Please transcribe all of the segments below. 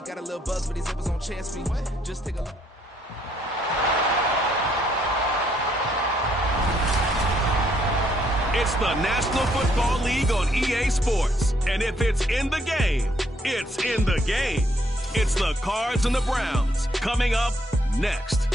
It got a little buzz, but he said was on chance me. Just take a look. It's the National Football League on EA Sports. And if it's in the game, it's in the game. It's the Cards and the Browns coming up next.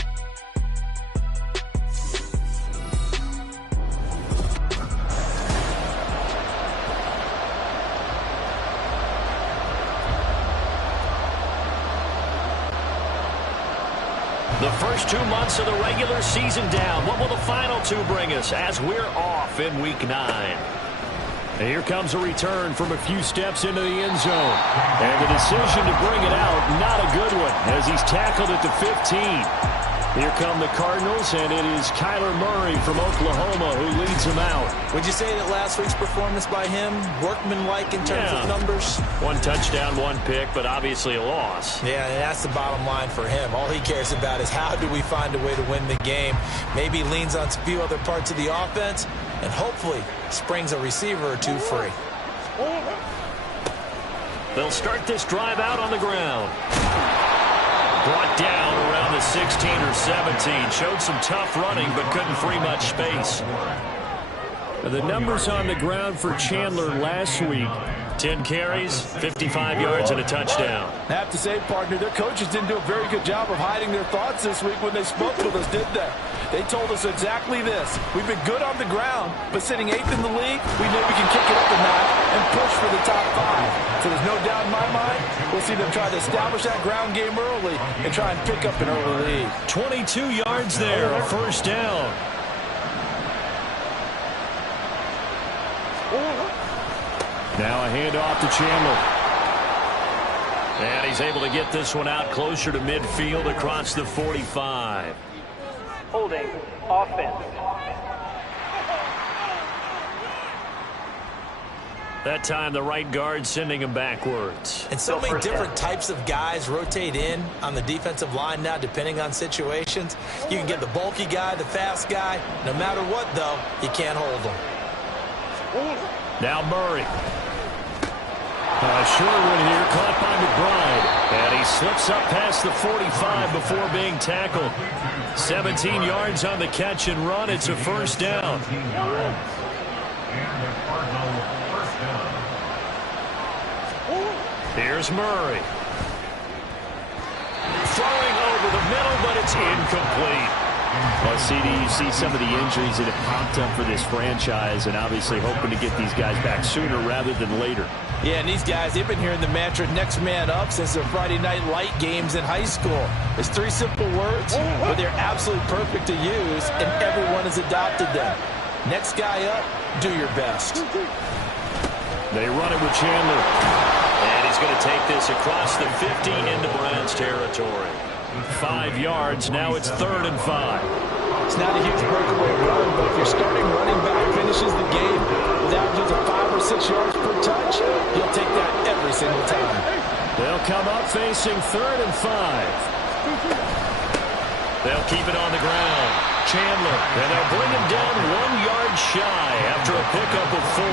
The first 2 months of the regular season down. What will the final 2 bring us as we're off in Week 9? And here comes a return from a few steps into the end zone. And the decision to bring it out, not a good one, as he's tackled at the 15. Here come the Cardinals, and it is Kyler Murray from Oklahoma who leads them out. Would you say that last week's performance by him, workmanlike in terms of numbers? 1 touchdown, 1 pick, but obviously a loss. Yeah, and that's the bottom line for him. All he cares about is how do we find a way to win the game. Maybe leans on a few other parts of the offense, and hopefully springs a receiver or 2 free. They'll start this drive out on the ground. Brought down around the 16 or 17. Showed some tough running, but couldn't free much space. The numbers on the ground for Chandler last week. 10 carries, 55 yards, and a touchdown. I have to say, partner, their coaches didn't do a very good job of hiding their thoughts this week when they spoke with us, did they? They told us exactly this. We've been good on the ground, but sitting 8th in the league, we know we can kick it up a notch and push for the top 5. So there's no doubt in my mind, we'll see them try to establish that ground game early and try and pick up an early lead. 22 yards there, a first down. Now a handoff to Chandler. And he's able to get this one out closer to midfield across the 45. Holding offense. That time the right guard sending him backwards. And so many different types of guys rotate in on the defensive line now depending on situations. You can get the bulky guy, the fast guy. No matter what, though, you can't hold them. Now Murray. Sherwood here, caught by McBride. And he slips up past the 45 before being tackled. 17 yards on the catch and run. It's a first down. Here's Murray. Throwing over the middle, but it's incomplete. Well, CD, you see some of the injuries that have popped up for this franchise, and obviously hoping to get these guys back sooner rather than later. Yeah, and these guys, they've been hearing the mantra next man up since their Friday night light games in high school. It's 3 simple words, but they're absolutely perfect to use, and everyone has adopted them. Next guy up, do your best. They run it with Chandler. And he's going to take this across the 50 into Browns territory. 5 yards. Now it's 3rd and 5. It's not a huge breakaway run, but if your starting running back finishes the game with averages of 5 or 6 yards per touch, you'll take that every single time. They'll come up facing 3rd and 5. They'll keep it on the ground. Chandler, and they'll bring him down 1 yard shy after a pickup of 4.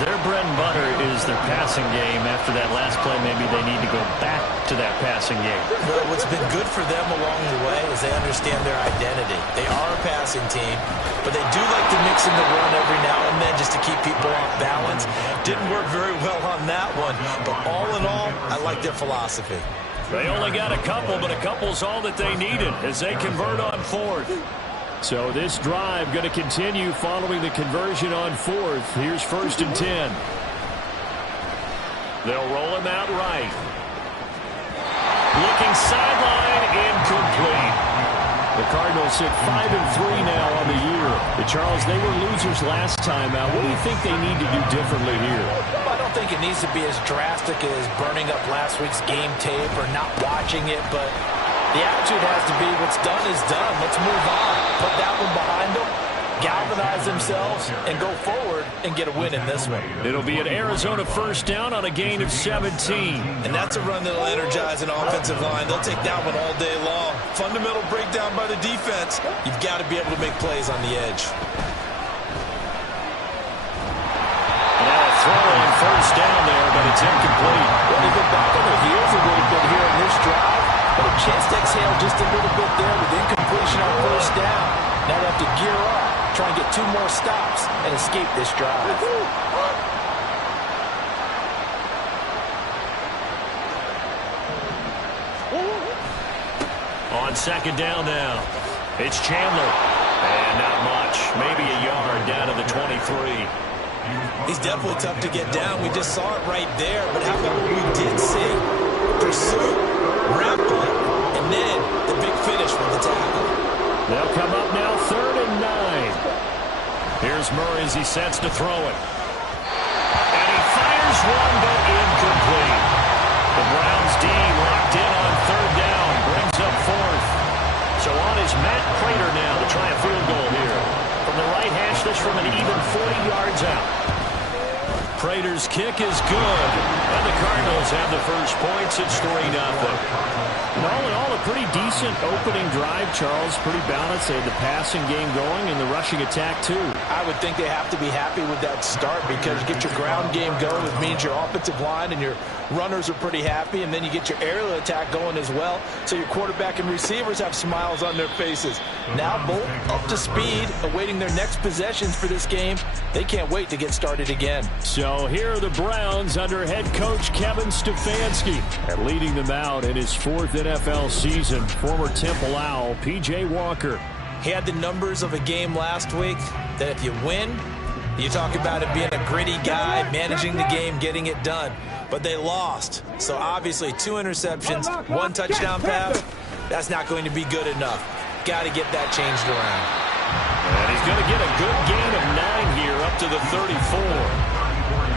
Their bread and butter is their passing game. After that last play, maybe they need to go back to that passing game. Well, what's been good for them along the way is they understand their identity. They are a passing team, but they do like to mix in the run every now and then just to keep people off balance. Didn't work very well on that one, but all in all, I like their philosophy. They only got a couple, but a couple's all that they needed as they convert on 4th. So this drive going to continue following the conversion on 4th. Here's 1st and 10. They'll roll him out right. Looking sideline, incomplete. The Cardinals sit 5-3 now on the year. Charles, they were losers last time out. What do you think they need to do differently here? I don't think it needs to be as drastic as burning up last week's game tape or not watching it, but the attitude has to be what's done is done. Let's move on. Put that one behind them, galvanize themselves, and go forward and get a win in this one. It'll be an Arizona first down on a gain of 17. And that's a run that'll energize an offensive line. They'll take that one all day long. Fundamental breakdown by the defense. You've got to be able to make plays on the edge. Now a throw on first down there, but it's incomplete. Well, they go back on their heels a little exhaled just a little bit there with incompletion on first down. Now they have to gear up, try and get 2 more stops, and escape this drive. On second down now, it's Chandler. And not much, maybe a yard down to the 23. He's definitely tough to get down. We just saw it right there. But how about what we did see? Pursuit, wrap up, and then the big finish with the tackle. They'll come up now 3rd and 9. Here's Murray as he sets to throw it. And he fires one, but incomplete. The Browns D locked in on 3rd down, brings up 4th. So on is Matt Prater now to try a field goal here. From the right hash, this from an even 40 yards out. Prater's kick is good. And the Cardinals have the first points. It's 3-0. And all in all, a pretty decent opening drive, Charles. Pretty balanced. They had the passing game going and the rushing attack, too. I would think they have to be happy with that start because you get your ground game going. It means your offensive line and your runners are pretty happy, and then you get your aerial attack going as well. So your quarterback and receivers have smiles on their faces. Now both up to speed, awaiting their next possessions for this game. They can't wait to get started again. So here are the Browns under head coach Kevin Stefanski. And leading them out in his 4th NFL season, former Temple Owl, P.J. Walker. He had the numbers of a game last week that if you win, you talk about it being a gritty guy, managing the game, getting it done. But they lost. So obviously 2 interceptions, 1 touchdown pass, that's not going to be good enough. Got to get that changed around. And he's going to get a good gain of 9 here up to the 34.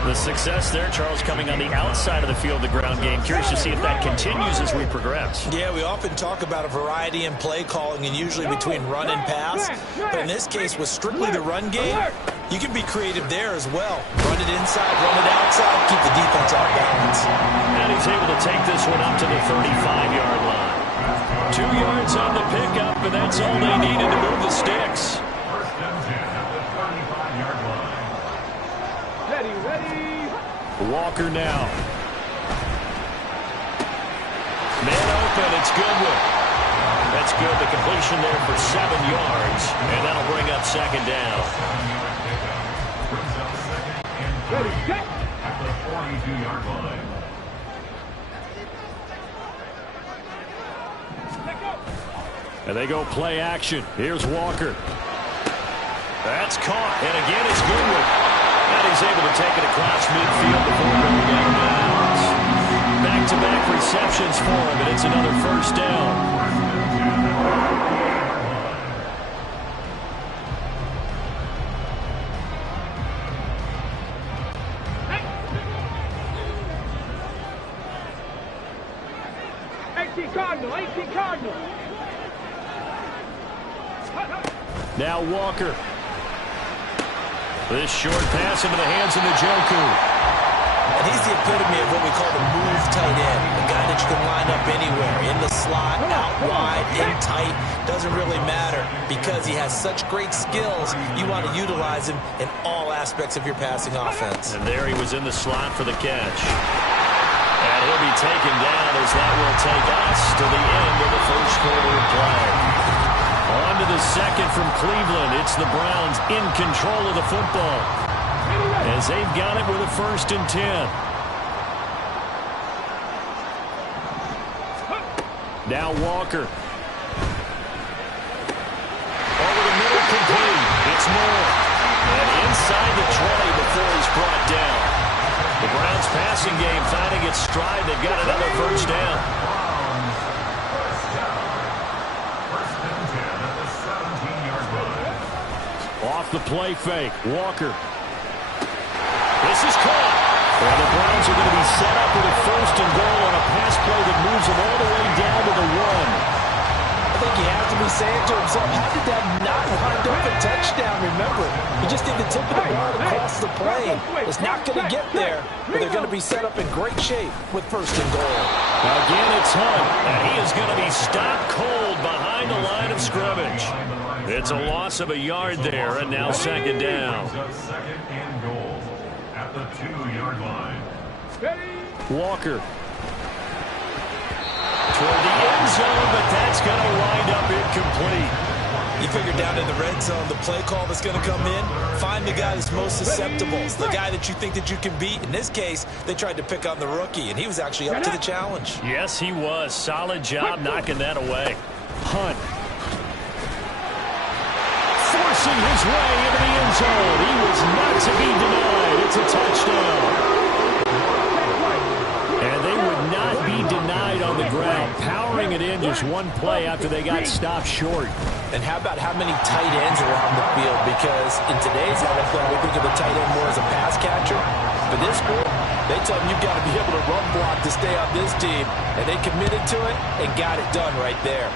The success there, Charles, coming on the outside of the field, the ground game. Curious to see if that continues as we progress. Yeah, we often talk about a variety in play calling and usually between run and pass. But in this case, with strictly the run game, you can be creative there as well. Run it inside, run it outside, keep the defense off balance. And he's able to take this one up to the 35-yard line. 2 yards on the pickup, and that's all they needed to move the sticks. Walker now. Man open, it's Goodwin. That's good. The completion there for 7 yards, and that'll bring up 2nd down. At the 42-yard line. And they go play action. Here's Walker. That's caught, and again it's Goodwin. And he's able to take it across midfield before going down of bounds. Back-to-back receptions for him, and it's another 1st down. Cardinal. Now Walker. This short pass into the hands of Njoku. And he's the epitome of what we call the move tight end. A guy that you can line up anywhere. In the slot, out wide, in tight. Doesn't really matter because he has such great skills. You want to utilize him in all aspects of your passing offense. And there he was in the slot for the catch. And he'll be taken down as that will take us to the end of the 1st quarter of play. On to the 2nd from Cleveland. It's the Browns in control of the football as they've got it with a 1st and 10. Now Walker. Over the middle, complete. It's Moore. And inside the 20 before he's brought down. The Browns passing game finding its stride. They've got another 1st down. Off the play fake. Walker. This is caught. And the Browns are going to be set up with a 1st and goal on a pass play that moves them all the way down to the 1. I think he has to be saying to himself, how did that not wind up a touchdown? Remember, he just did the tip of the ball across the plane. It's not going to get there, but they're going to be set up in great shape with 1st and goal. Again, it's Hunt, and he is going to be stopped cold behind the line of scrimmage. It's a loss of a yard there, and now 2nd down. 2nd and goal at the 2-yard line. Walker. Toward the end zone, but that's incomplete. You figure down in the red zone, the play call that's going to come in, find the guy that's most susceptible, the guy that you think that you can beat. In this case, they tried to pick on the rookie, and he was actually up to the challenge. Yes, he was. Solid job knocking that away. Hunt. Forcing his way into the end zone. He was not to be denied. It's a touchdown. And they would not be denied on the ground, powering it in just one play after they got stopped short. And how about how many tight ends are on the field? Because in today's NFL, we think of the tight end more as a pass catcher. For this group, they tell them you've got to be able to run block to stay on this team. And they committed to it and got it done right there.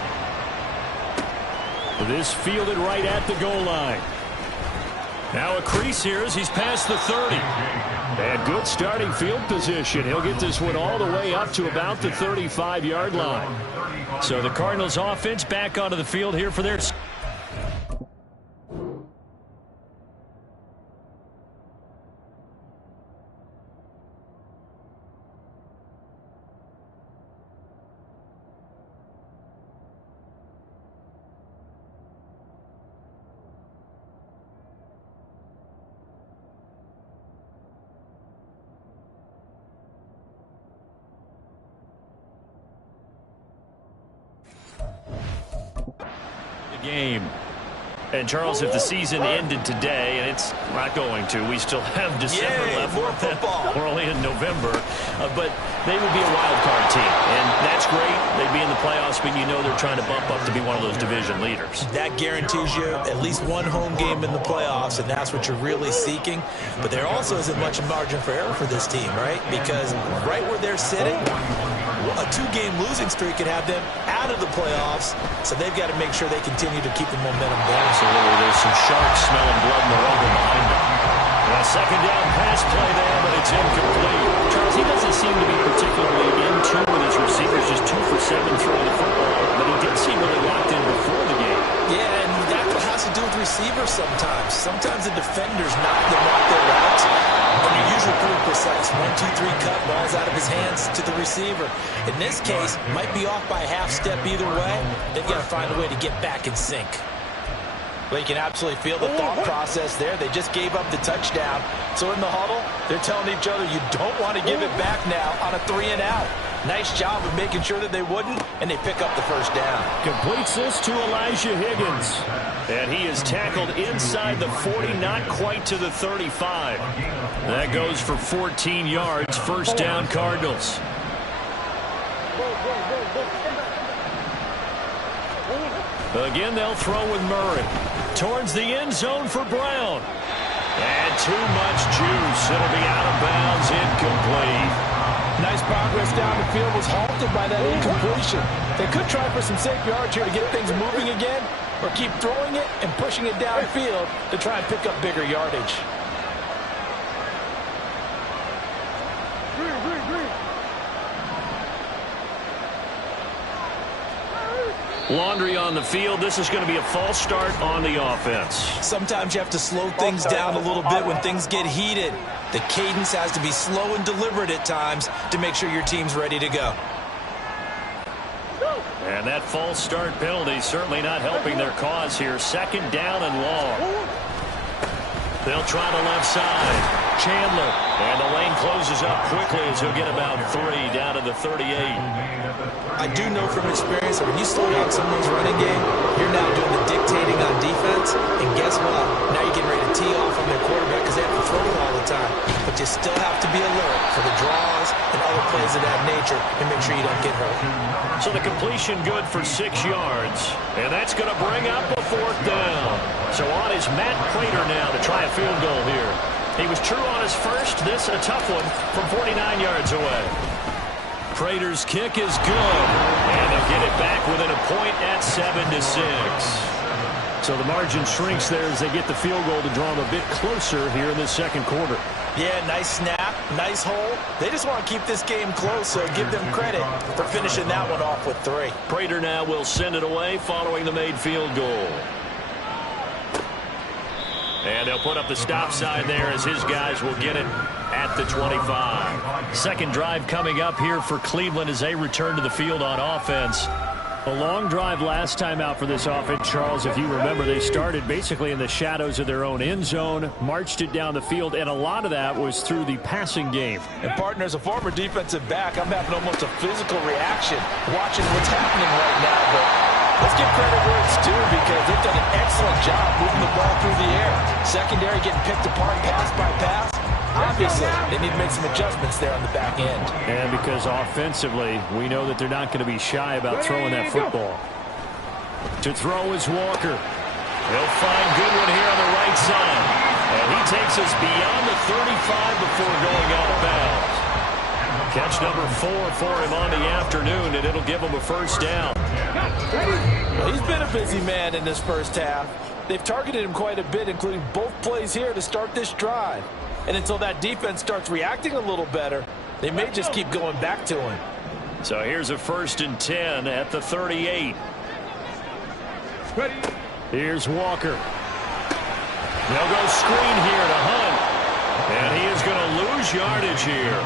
This fielded right at the goal line. Now a crease here as he's past the 30. And good starting field position. He'll get this one all the way up to about the 35-yard line. So the Cardinals offense back onto the field here for their... game. And Charles, if the season ended today, and it's not going to, we still have December left. More football. We're only in November, but they would be a wild card team, and that's great. They'd be in the playoffs, but you know they're trying to bump up to be one of those division leaders. That guarantees you at least one home game in the playoffs, and that's what you're really seeking. But there also isn't much margin for error for this team, right? Because right where they're sitting, a two-game losing streak could have them out of the playoffs, so they've got to make sure they continue to keep the momentum going. Absolutely. There's some sharks smelling blood in the rubble behind them. A second down pass play there, but it's incomplete. Charles, he doesn't seem to be particularly in tune with his receivers, just 2 for 7 throwing the football, but he did seem really locked in before the game. Yeah, and that's what has to do with receivers sometimes. Sometimes the defenders knock them off their routes, and they're usually pretty precise. 1, 2, 3 cut, balls out of his hands to the receiver. In this case, might be off by a half step either way. They've got to find a way to get back in sync. Well, you can absolutely feel the thought process there. They just gave up the touchdown. So in the huddle, they're telling each other, you don't want to give it back now on a 3-and-out. Nice job of making sure that they wouldn't, and they pick up the first down. Completes this to Elijah Higgins. And he is tackled inside the 40, not quite to the 35. That goes for 14 yards. First down, Cardinals. Again, they'll throw with Murray. Towards the end zone for Brown. And too much juice. It'll be out of bounds, incomplete. Nice progress down the field, was halted by that incompletion. They could try for some safe yards here to get things moving again, or keep throwing it and pushing it downfield to try and pick up bigger yardage. Laundry on the field. This is going to be a false start on the offense. Sometimes you have to slow things down a little bit when things get heated. The cadence has to be slow and deliberate at times to make sure your team's ready to go. And that false start penalty certainly not helping their cause here. Second down and long. They'll try the left side. Chandler. And the lane closes up quickly as he'll get about 3 down to the 38. I do know from experience that when you slow down someone's running game, you're now doing the dictating on defense. And guess what? Now you're getting ready to tee off on their quarterback because they have to throw it all the time. But you still have to be alert for the draws and other plays of that nature and make sure you don't get hurt. So the completion good for 6 yards. And that's going to bring up a 4th down. So on is Matt Prater now to try a field goal here. He was true on his first. This a tough one from 49 yards away. Prater's kick is good. And they'll get it back within a point at 7-6. So the margin shrinks there as they get the field goal to draw them a bit closer here in the second quarter. Yeah, nice snap, nice hole. They just want to keep this game close, so give them credit for finishing that one off with 3. Prater now will send it away following the made field goal. And they'll put up the stop sign there as his guys will get it at the 25. Second drive coming up here for Cleveland as they return to the field on offense. A long drive last time out for this offense, Charles. If you remember, they started basically in the shadows of their own end zone, marched it down the field, and a lot of that was through the passing game. And, partner, as a former defensive back, I'm having almost a physical reaction watching what's happening right now. But let's give credit where it's due because they've done an excellent job moving the ball through the air. Secondary getting picked apart pass by pass. Obviously, they need to make some adjustments there on the back end. And because offensively, we know that they're not going to be shy about throwing that football. To throw is Walker. He'll find Goodwin here on the right side. And he takes us beyond the 35 before going out of bounds. Catch number 4 for him on the afternoon, and it'll give him a first down. Well, he's been a busy man in this first half. They've targeted him quite a bit, including both plays here to start this drive. And until that defense starts reacting a little better, they may just keep going back to him. So here's a 1st and 10 at the 38. Here's Walker. They'll go screen here to Hunt. And he is going to lose yardage here.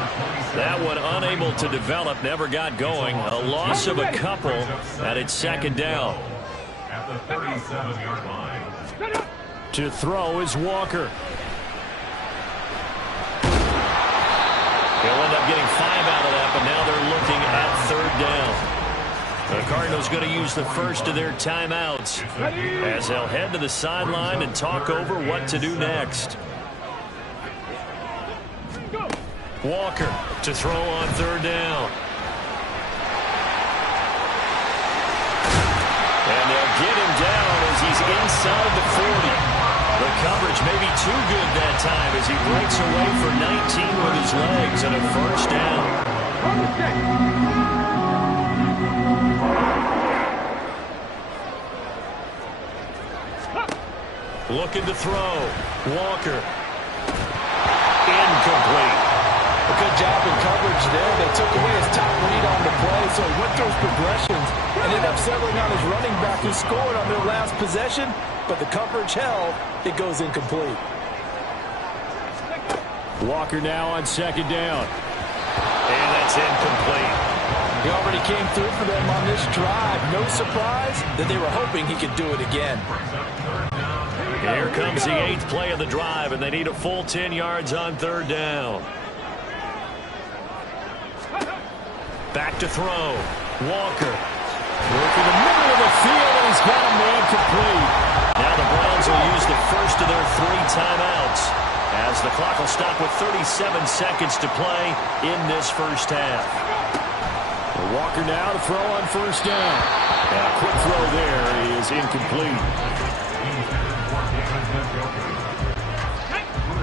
That one unable to develop, never got going. A loss of a couple, and it's 2nd down. At the 37-yard line. To throw is Walker. He'll end up getting 5 out of that, but now they're looking at 3rd down. The Cardinals going to use the first of their timeouts as they'll head to the sideline and talk over what to do next. Walker to throw on 3rd down. And they'll get him down as he's inside the 40. The coverage may be too good that time as he breaks away for 19 with his legs and a first down. Looking to throw. Walker. Incomplete. A good job in coverage there. They took away his top read on the play, so he went through his progressions and ended up settling on his running back who scored on their last possession, but the coverage held. It goes incomplete. Walker now on 2nd down. And that's incomplete. He already came through for them on this drive. No surprise that they were hoping he could do it again. Here comes the 8th play of the drive, and they need a full 10 yards on 3rd down. Back to throw. Walker. Working the middle of the field, and he's got a man complete. Now the Browns will use the first of their 3 timeouts as the clock will stop with 37 seconds to play in this first half. Walker now to throw on 1st down. And a quick throw there is incomplete.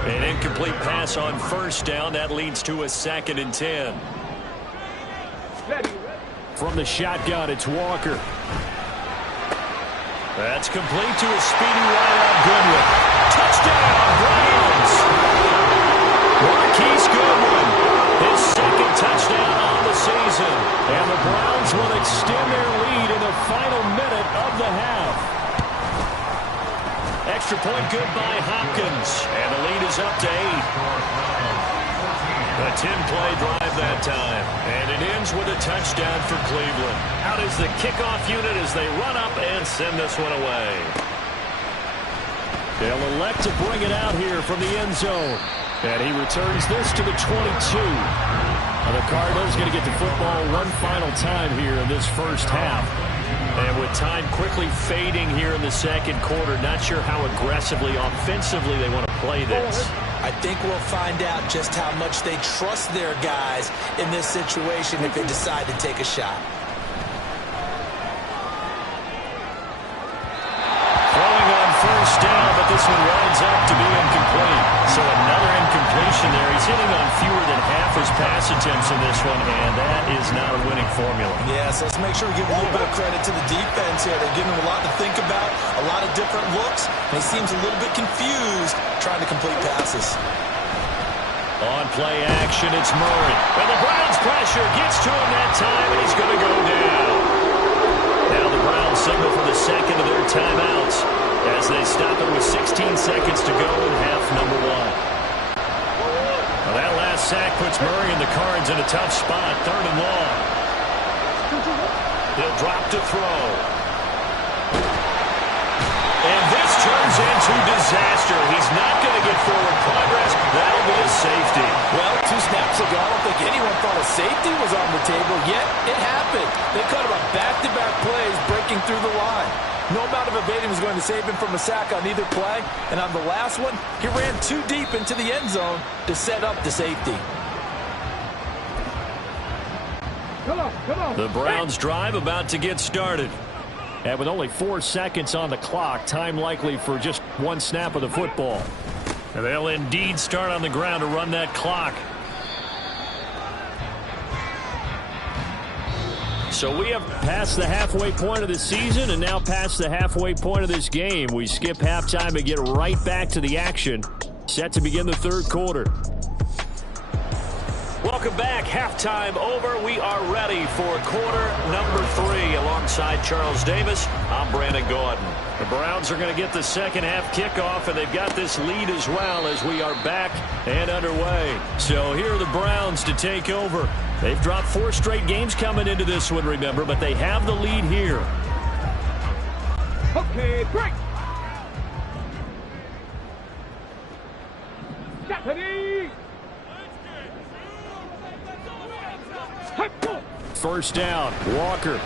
An incomplete pass on 1st down. That leads to a 2nd and 10. From the shotgun, it's Walker. That's complete to a speedy wide-out Goodwin. Touchdown, Browns! Marquise Goodwin, his 2nd touchdown on the season. And the Browns will extend their lead in the final minute of the half. Extra point good by Hopkins. And the lead is up to 8. A 10-play drive that time. And it ends with a touchdown for Cleveland. Out is the kickoff unit as they run up and send this one away. They'll elect to bring it out here from the end zone. And he returns this to the 22. And the Cardinals going to get the football one final time here in this first half. And with time quickly fading here in the 2nd quarter, not sure how aggressively, offensively they want to play this. I think we'll find out just how much they trust their guys in this situation if they decide to take a shot. Throwing on 1st down, but this one winds up to be incomplete. So another incompletion there. He's hitting on fewer than half his pass attempts in this one, and that is not a winning formula. Yeah, so let's make sure we give a little bit of credit to the defense here. They're giving him a lot to think about, a lot of different looks, and he seems a little bit confused trying to complete passes. On play action, it's Murray. And the Browns pressure gets to him that time, and he's going to go down. Now the Browns signal for the 2nd of their timeouts as they stop it with 16 seconds to go in half number 1. Well, that last sack puts Murray and the Cards in a tough spot, 3rd and long. He'll drop to throw. And this turns into disaster. He's not going to get forward progress. That'll be a safety. Well, 2 snaps ago, I don't think anyone thought a safety was on the table, yet it happened. They cut him on back-to-back plays, breaking through the line. No amount of evading was going to save him from a sack on either play, and on the last one, he ran too deep into the end zone to set up the safety. The Browns drive about to get started. And with only 4 seconds on the clock, time likely for just 1 snap of the football. And they'll indeed start on the ground to run that clock. So we have passed the halfway point of the season and now past the halfway point of this game. We skip halftime and get right back to the action. Set to begin the 3rd quarter. Welcome back. Halftime over. We are ready for quarter number 3. Alongside Charles Davis, I'm Brandon Gordon. The Browns are going to get the second half kickoff, and they've got this lead as well as we are back and underway. So here are the Browns to take over. They've dropped 4 straight games coming into this one, remember, but they have the lead here. Okay, break. Stephanie. First down, Walker. And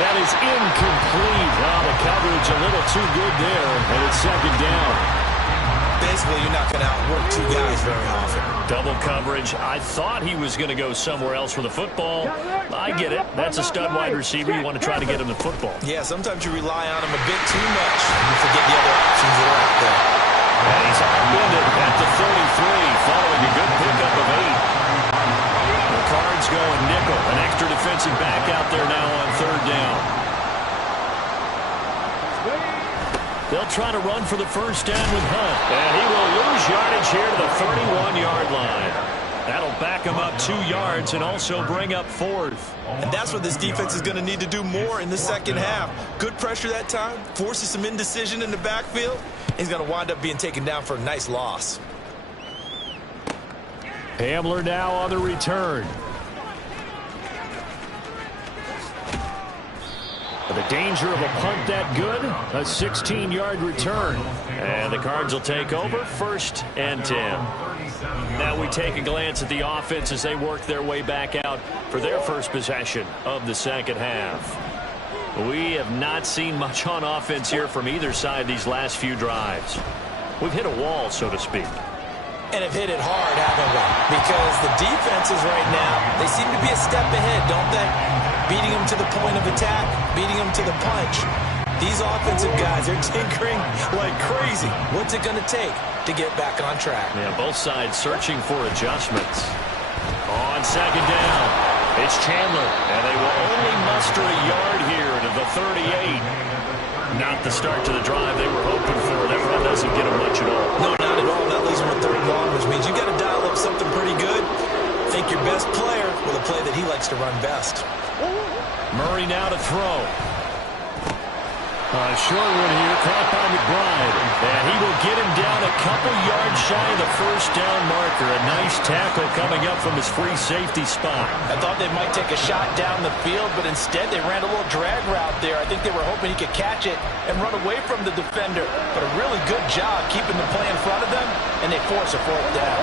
that is incomplete. Wow, the coverage a little too good there, and it's 2nd down. Basically, you're not going to outwork 2 guys very often. Double coverage. I thought he was going to go somewhere else for the football. I get it. That's a stud wide receiver. You want to try to get him the football. Yeah, sometimes you rely on him a bit too much, and you forget the other options that are out there. And he's ended at the 33, following a good pickup of 8. The Cards going nickel. An extra defensive back out there now on 3rd down. They'll try to run for the first down with Hunt. And he will lose yardage here to the 31-yard line. That'll back him up 2 yards and also bring up 4th. And that's what this defense is going to need to do more in the second half. Good pressure that time, forces some indecision in the backfield. He's going to wind up being taken down for a nice loss. Hamler now on the return. The danger of a punt that good, a 16-yard return. And the Cards will take over, 1st and 10. Now we take a glance at the offense as they work their way back out for their first possession of the second half. We have not seen much on offense here from either side these last few drives. We've hit a wall, so to speak. And have hit it hard, haven't we? Because the defenses right now, they seem to be a step ahead, don't they? Beating them to the point of attack, beating them to the punch. These offensive guys are tinkering like crazy. What's it going to take to get back on track? Yeah, both sides searching for adjustments. On 2nd down, it's Chandler, and they will only muster a yard here to the 38. Not the start to the drive they were hoping for. That run doesn't get them much at all. No, not at all. That leaves them with 3rd and long, which means you got to dial up something pretty good. Think your best player with a play that he likes to run best. Murray now to throw. Short one here, caught by McBride. And he will get him down a couple yards shy of the first down marker. A nice tackle coming up from his free safety spot. I thought they might take a shot down the field, but instead they ran a little drag route there. I think they were hoping he could catch it and run away from the defender. But a really good job keeping the play in front of them, and they force a 4th down.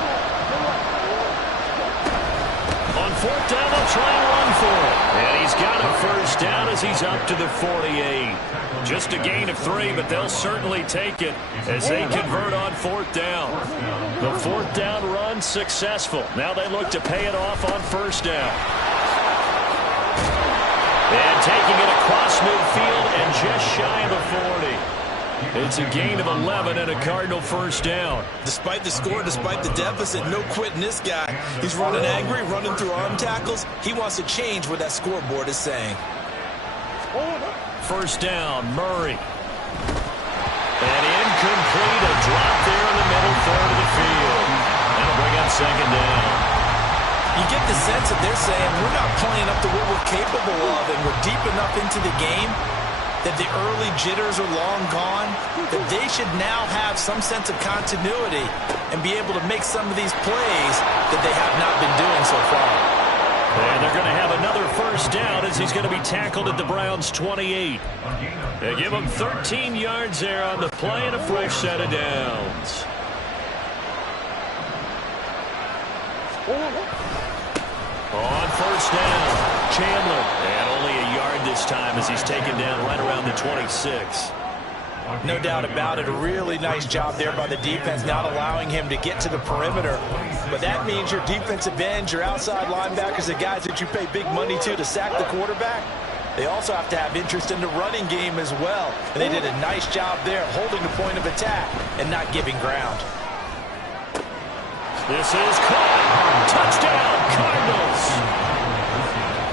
On 4th down, they'll try and run for it. And he's got a first down as he's up to the 48. Just a gain of 3, but they'll certainly take it as they convert on 4th down. The 4th down run successful. Now they look to pay it off on 1st down. And taking it across midfield and just shy of the 40. It's a gain of 11 and a Cardinal first down. Despite the score, despite the deficit, no quitting this guy. He's running angry, running through arm tackles. He wants to change what that scoreboard is saying. First down, Murray. And incomplete, a drop there in the middle third of the field. That'll bring up 2nd down. You get the sense that they're saying we're not playing up to what we're capable of, and we're deep enough into the game that the early jitters are long gone, that they should now have some sense of continuity and be able to make some of these plays that they have not been doing so far. And they're going to have another 1st first down as he's going to be tackled at the Browns' 28. They give him 13 yards there on the play and a fresh set of downs. On first down, Chandler. And only a yard this time as he's taken down right around the 26. No doubt about it. A really nice job there by the defense, not allowing him to get to the perimeter. But that means your defensive ends, your outside linebackers, the guys that you pay big money to sack the quarterback, they also have to have interest in the running game as well. And they did a nice job there holding the point of attack and not giving ground. This is caught. Touchdown, Cardinals.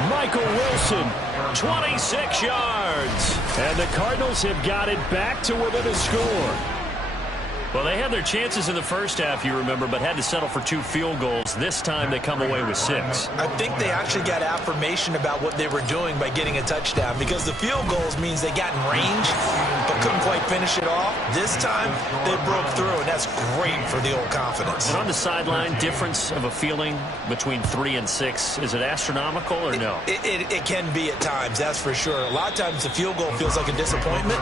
Michael Wilson, 26 yards. And the Cardinals have got it back to within a score. Well, they had their chances in the first half, you remember, but had to settle for 2 field goals. This time they come away with 6. I think they actually got affirmation about what they were doing by getting a touchdown, because the field goals means they got in range but couldn't quite finish it off. This time they broke through, and that's great for the old confidence. And on the sideline, difference of a feeling between 3 and 6, is it astronomical or no? It can be at times, that's for sure. A lot of times the field goal feels like a disappointment.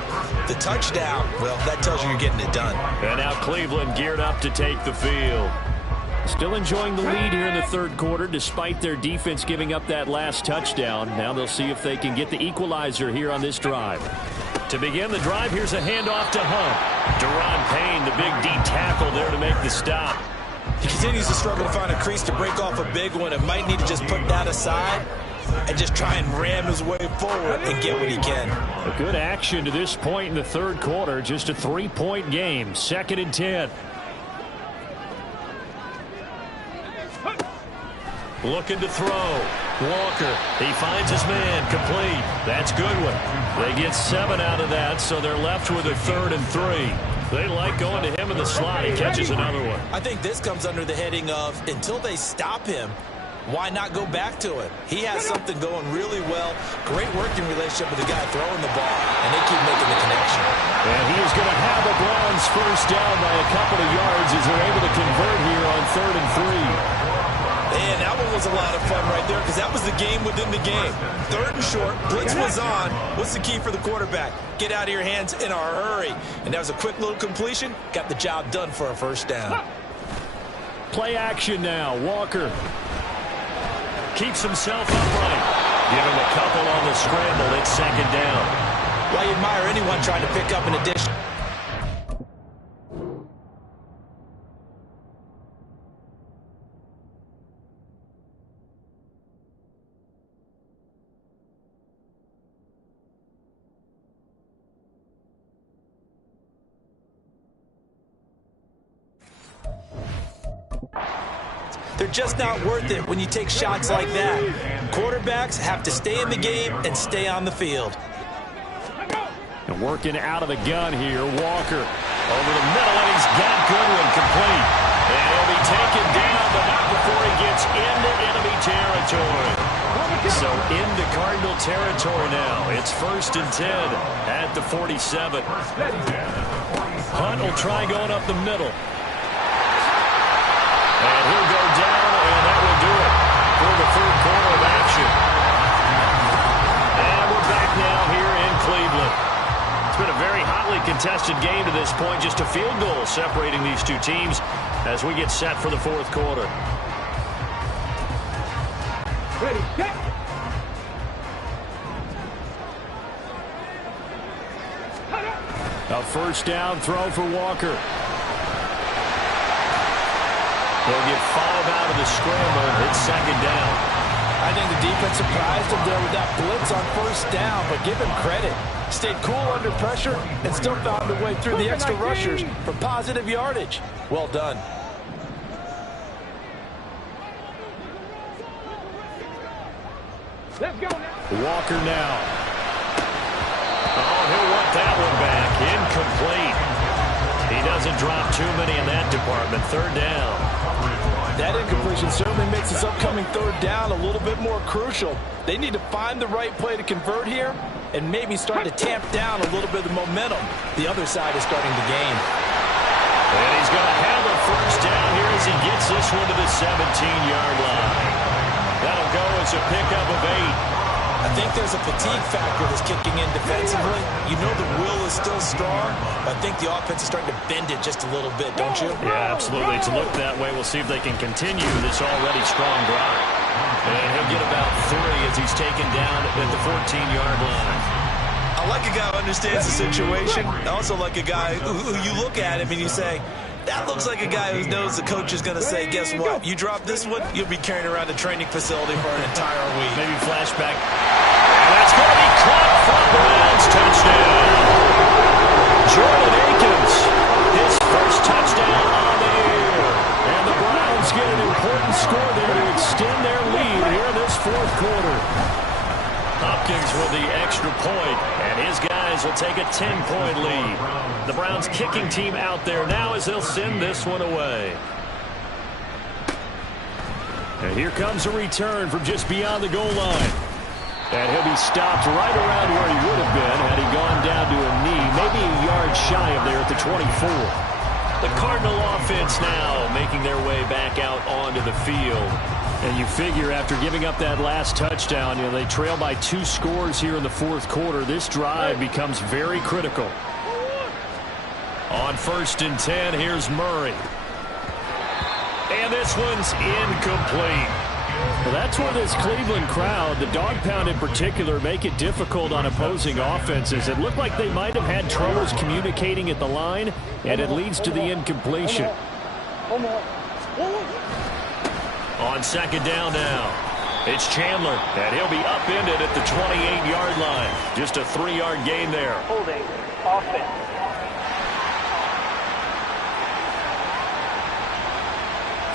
The touchdown, well, that tells you you're getting it done. And now Cleveland geared up to take the field. Still enjoying the lead here in the third quarter despite their defense giving up that last touchdown. Now they'll see if they can get the equalizer here on this drive. To begin the drive, here's a handoff to Hunt. Deron Payne, the big D tackle there to make the stop. He continues to struggle to find a crease to break off a big one and might need to just put that aside and just try and ram his way forward and get what he can. A good action to this point in the third quarter. Just a 3-point game. 2nd and 10. Looking to throw. Walker. He finds his man. Complete. That's Goodwin. They get 7 out of that, so they're left with a 3rd and 3. They like going to him in the slot. He catches another one. I think this comes under the heading of until they stop him, why not go back to it? He has something going really well. Great working relationship with the guy throwing the ball, and they keep making the connection. And he is going to have the Browns first down by a couple of yards as they're able to convert here on 3rd and 3. And that one was a lot of fun right there because that was the game within the game. 3rd and short, blitz was on. What's the key for the quarterback? Get out of your hands in a hurry. And that was a quick little completion. Got the job done for a first down. Play action now. Walker keeps himself upright. Give him a couple on the scramble. It's 2nd down. Well, you admire anyone trying to pick up an addition. They're just not worth it when you take shots like that. Quarterbacks have to stay in the game and stay on the field. And working out of the gun here, Walker over the middle, and he's got Goodwin complete. And he'll be taken down, but not before he gets into enemy territory. So into Cardinal territory now. It's 1st and 10 at the 47. Hunt will try going up the middle. And he'll go down, and that will do it for the third quarter of action. And we're back now here in Cleveland. It's been a very hotly contested game to this point. Just a field goal separating these two teams as we get set for the fourth quarter. Ready, get. A first down throw for Walker. They'll get 5 out of the scramble. It's 2nd down. I think the defense surprised him there with that blitz on first down, but give him credit. Stayed cool under pressure and still found a way through the extra rushers for positive yardage. Well done. Let's go now. Walker now. Oh, he'll want that one back. Incomplete. He doesn't drop too many in that department. 3rd down. That incompletion certainly makes this upcoming 3rd down a little bit more crucial. They need to find the right play to convert here and maybe start to tamp down a little bit of the momentum the other side is starting to gain. And he's going to have a first down here as he gets this one to the 17-yard line. That'll go as a pickup of 8. I think there's a fatigue factor that's kicking in defensively. You know the will is still strong, but I think the offense is starting to bend it just a little bit, don't you? Yeah, absolutely. It's looked that way. We'll see if they can continue this already strong drive. And he'll get about 3 as he's taken down at the 14-yard line. I like a guy who understands the situation. I also like a guy who you look at him and you say, that looks like a guy who knows the coach is going to say, guess what? You drop this one, you'll be carrying around a training facility for an entire week. Maybe flashback. And that's going to be caught for Browns touchdown. Jordan Akins, his first touchdown on the year. And the Browns get an important score there to extend their lead here in this fourth quarter. Hopkins with the extra point, and his guys will take a 10-point lead. The Browns kicking team out there now as they'll send this one away. And here comes a return from just beyond the goal line. And he'll be stopped right around where he would have been had he gone down to a knee, maybe a yard shy of there at the 24. The Cardinal offense now making their way back out onto the field. And you figure after giving up that last touchdown, they trail by 2 scores here in the fourth quarter. This drive becomes very critical. On 1st and 10, here's Murray. And this one's incomplete. Well, that's where this Cleveland crowd, the dog pound in particular, make it difficult on opposing offenses. It looked like they might have had troubles communicating at the line, and it leads to the incompletion. On 2nd down now, it's Chandler, and he'll be upended at the 28-yard line. Just a 3-yard gain there. Holding. Offense.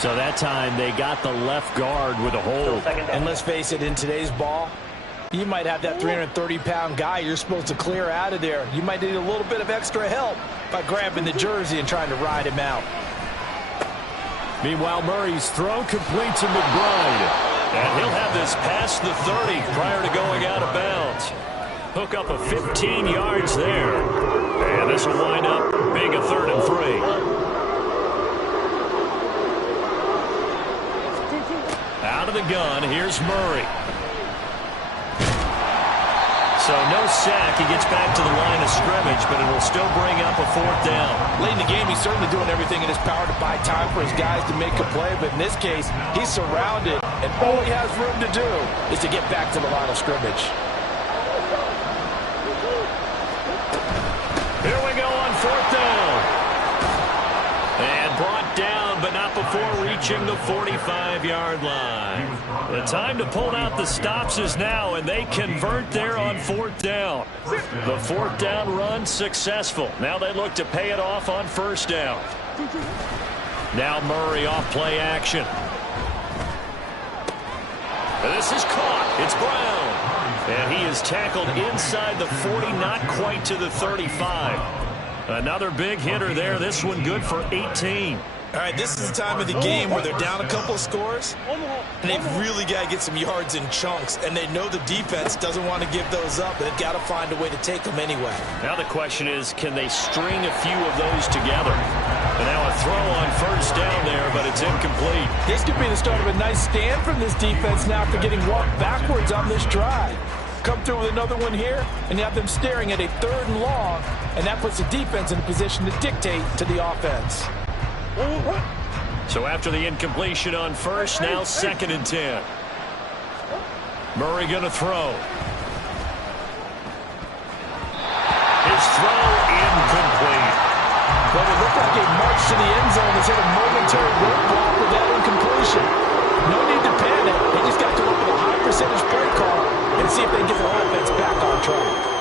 So that time they got the left guard with a hold. And let's face it, in today's ball, you might have that 330-pound guy you're supposed to clear out of there. You might need a little bit of extra help by grabbing the jersey and trying to ride him out. Meanwhile, Murray's throw complete to McBride. And he'll have this past the 30 prior to going out of bounds. Hook up a 15 yards there. And this will wind up being a 3rd and 3. Out of the gun, here's Murray. So no sack. He gets back to the line of scrimmage, but it will still bring up a 4th down. Late in the game, he's certainly doing everything in his power to buy time for his guys to make a play, but in this case, he's surrounded, and all he has room to do is to get back to the line of scrimmage. Here we go on 4th down. And brought down, but not before reaching the 45-yard line. The time to pull out the stops is now, and they convert there on 4th down. The 4th down run successful. Now they look to pay it off on 1st down. Now Murray off play action. This is caught. It's Brown. And he is tackled inside the 40, not quite to the 35. Another big hitter there. This one good for 18. All right, this is the time of the game where they're down a couple of scores, and they've really got to get some yards in chunks, and they know the defense doesn't want to give those up, but they've got to find a way to take them anyway. Now the question is, can they string a few of those together? And now a throw on 1st down there, but it's incomplete. This could be the start of a nice stand from this defense now after getting walked backwards on this drive. Come through with another one here, and you have them staring at a 3rd and long, and that puts the defense in a position to dictate to the offense. So after the incompletion on 1st, now 2nd and 10. Murray going to throw. His throw incomplete. Well, it looked like a march to the end zone has hit a momentary roadblock with that incompletion. No need to panic. They just got to come up with a high percentage play call and see if they can get their offense back on track.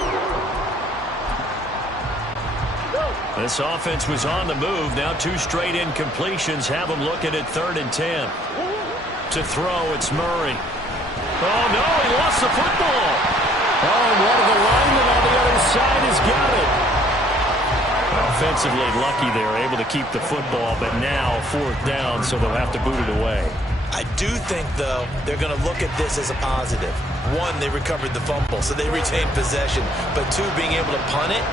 This offense was on the move. Now 2 straight incompletions have them looking at 3rd and 10. To throw, it's Murray. Oh, no, he lost the football. Oh, and one of the linemen on the other side has got it. Offensively lucky they're able to keep the football, but now 4th down, so they'll have to boot it away. I do think, though, they're going to look at this as a positive. 1, they recovered the fumble, so they retained possession. But 2, being able to punt it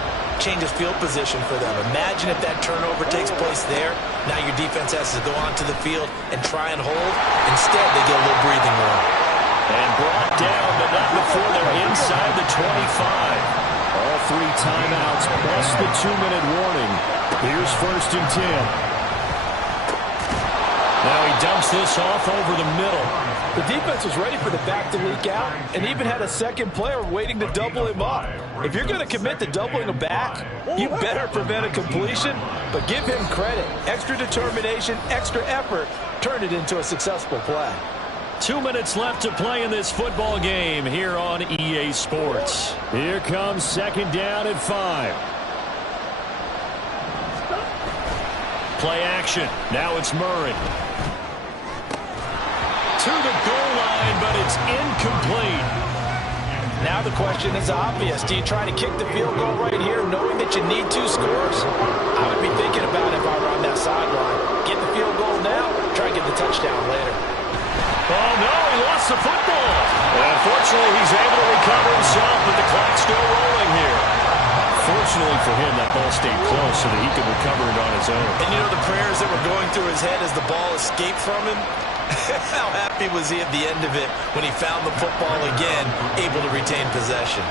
changes field position for them. Imagine if that turnover takes place there. Now your defense has to go onto the field and try and hold. Instead, they get a little breathing room. And brought down, but not before they're inside the 25. All 3 timeouts plus the 2-minute warning. Here's 1st and 10. Now he dumps this off over the middle. The defense was ready for the back to leak out and even had a second player waiting to double him up. If you're going to commit to doubling a back, you better prevent a completion, but give him credit. Extra determination, extra effort, turn it into a successful play. 2 minutes left to play in this football game here on EA Sports. Here comes 2nd down and 5. Play action. Now it's Murray. To the goal line, but it's incomplete. Now the question is obvious. Do you try to kick the field goal right here knowing that you need 2 scores? I would be thinking about it if I were on that sideline. Get the field goal now, try to get the touchdown later. Oh, no, he lost the football. Unfortunately, he's able to recover himself, but the clock's still rolling here. Fortunately for him, that ball stayed close so that he could recover it on his own. And you know the prayers that were going through his head as the ball escaped from him? How happy was he at the end of it when he found the football again, able to retain possession?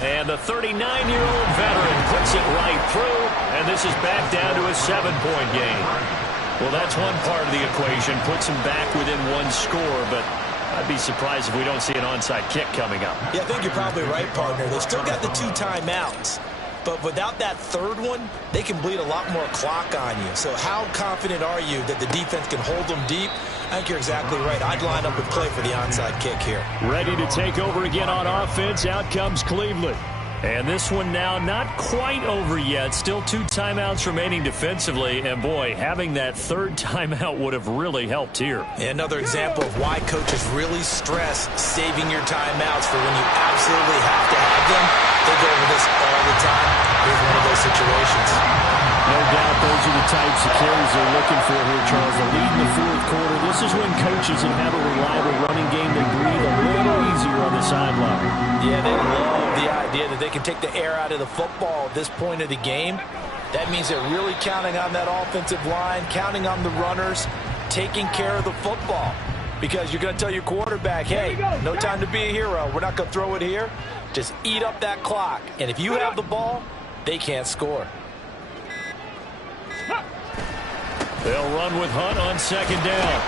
And the 39-year-old veteran puts it right through, and this is back down to a 7-point game. Well, that's one part of the equation, puts him back within 1 score, but I'd be surprised if we don't see an onside kick coming up. Yeah, I think you're probably right, partner. They've still got the 2 timeouts. But without that 3rd one, they can bleed a lot more clock on you. So how confident are you that the defense can hold them deep? I think you're exactly right. I'd line up and play for the onside kick here. Ready to take over again on offense. Out comes Cleveland. And this one now not quite over yet. Still 2 timeouts remaining defensively. And, boy, having that 3rd timeout would have really helped here. Another example of why coaches really stress saving your timeouts for when you absolutely have to have them. They go over this all the time. Here's one of those situations. No doubt those are the types of carries they're looking for here, Charles. The lead in the 4th quarter. This is when coaches that have a reliable running game, they breathe a little easier on the sideline. Yeah, they love the idea that they can take the air out of the football at this point of the game. That means they're really counting on that offensive line, counting on the runners, taking care of the football. Because you're going to tell your quarterback, hey, no time to be a hero. We're not going to throw it here. Just eat up that clock. And if you have the ball, they can't score. They'll run with Hunt on 2nd down.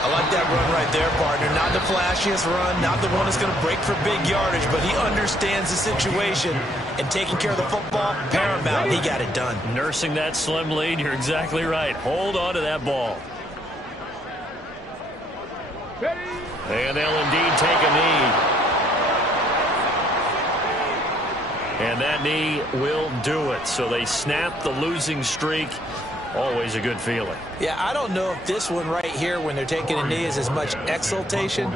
I like that run right there, partner. Not the flashiest run, not the one that's going to break for big yardage, but he understands the situation, and taking care of the football, paramount. He got it done. Nursing that slim lead, you're exactly right. Hold on to that ball. And they'll indeed take a knee. And that knee will do it. So they snap the losing streak. Always a good feeling. Yeah, I don't know if this one right here, when they're taking a knee, is as much exultation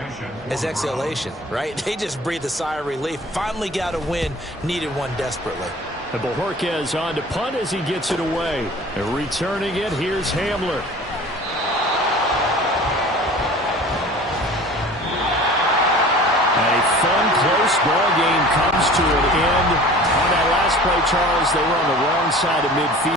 as exhalation, right? They just breathe a sigh of relief. Finally got a win, needed one desperately. And Bojorquez on to punt as he gets it away. And returning it, here's Hamler. A fun, close ball game comes to an end. On that last play, Charles, they were on the wrong side of midfield.